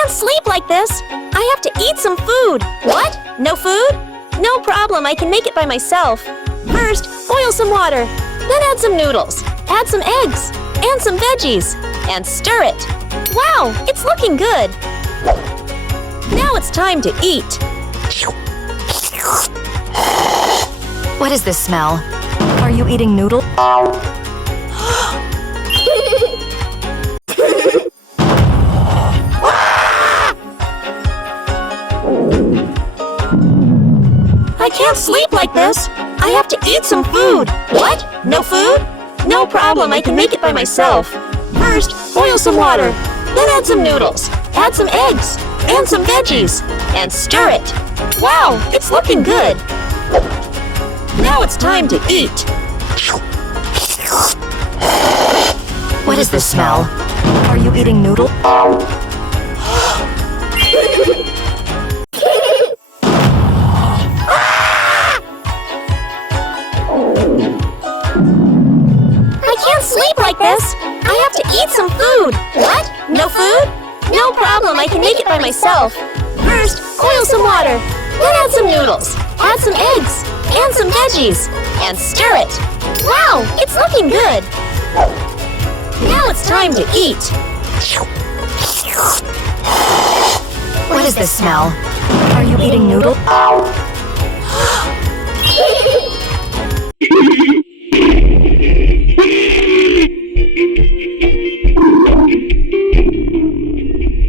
can't sleep like this. I have to eat some food. What? No food? No problem, I can make it by myself. First, boil some water. Then add some noodles. Add some eggs. And some veggies. And stir it. Wow, it's looking good. Now it's time to eat. What is this smell? Are you eating noodle? I can't sleep like this. I have to eat some food. What? No food? No problem, I can make it by myself. First, boil some water. Then add some noodles. Add some eggs. And some veggies. And stir it. Wow, it's looking good. Now it's time to eat. What is this smell? Are you eating noodle? I can't sleep like this. I have to eat some food. What? No food? No problem, I can make it by myself. First, boil some water. Then add some noodles. Add some eggs. And some veggies. And stir it. Wow, it's looking good. Now it's time to eat. What is this smell? Are you eating noodle?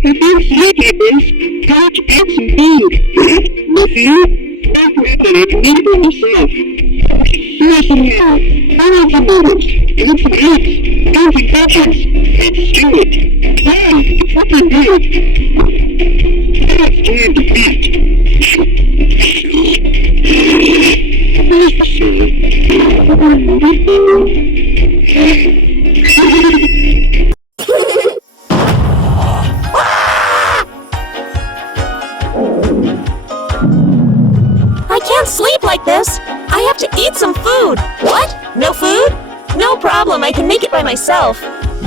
If you sleep like this, don't eat some food. No food? No problem, I can make it by myself. Listen now, I want some noodles, and some eggs, and some veggies, and stir it. Wow, it's looking good. Now it's time to eat. What is the sound? I can't sleep like this. I have to eat some food. What? No food? No problem, I can make it by myself.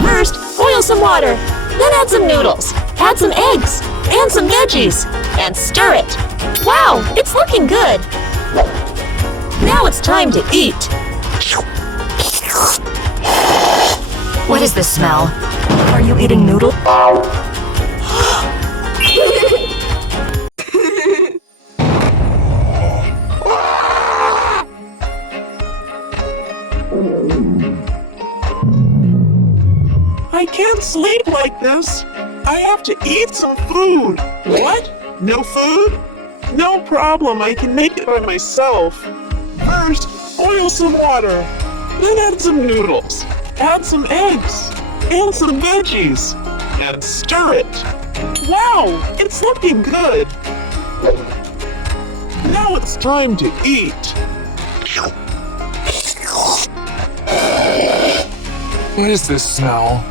First, boil some water. Then add some noodles. Add some eggs. And some veggies. And stir it. Wow, it's looking good. Now it's time to eat. What is this smell? Are you eating noodle? I can't sleep like this. I have to eat some food. What? No food? No problem, I can make it by myself. First, boil some water. Then add some noodles. Add some eggs. And some veggies. And stir it. Wow, it's looking good. Now it's time to eat. What is this smell?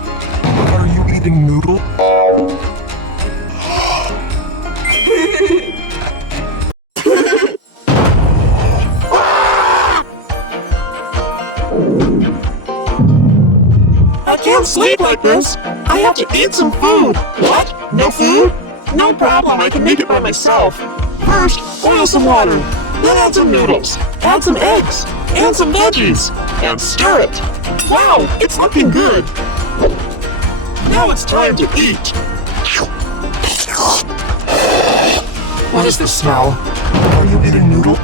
Are you eating noodle? I can't sleep like this. I have to eat some food. What? No food? No problem, I can make it by myself. First, boil some water. Then add some noodles. Add some eggs. And some veggies. And stir it. Wow, it's looking good. Now it's time to eat. What is this smell? Are you eating noodle?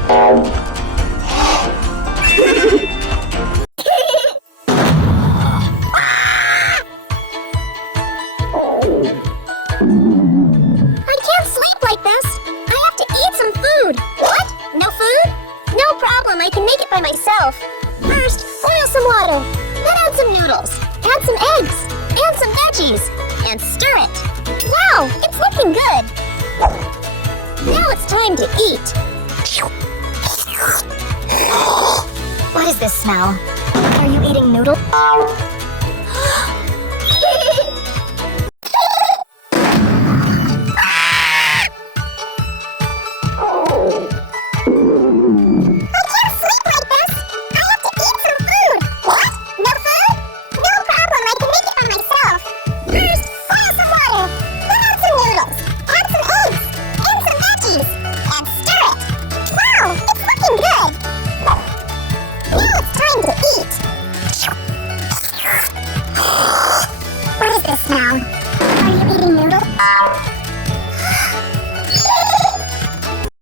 I can't sleep like this. I have to eat some food. What? No food? No problem, I can make it by myself. First, boil some water. Then add some noodles. Add some eggs. And some veggies. And stir it. Wow, it's looking good. Now it's time to eat. What is this smell? Are you eating noodle? First, boil some water. Then add some noodles. smell? Are you eating noodles?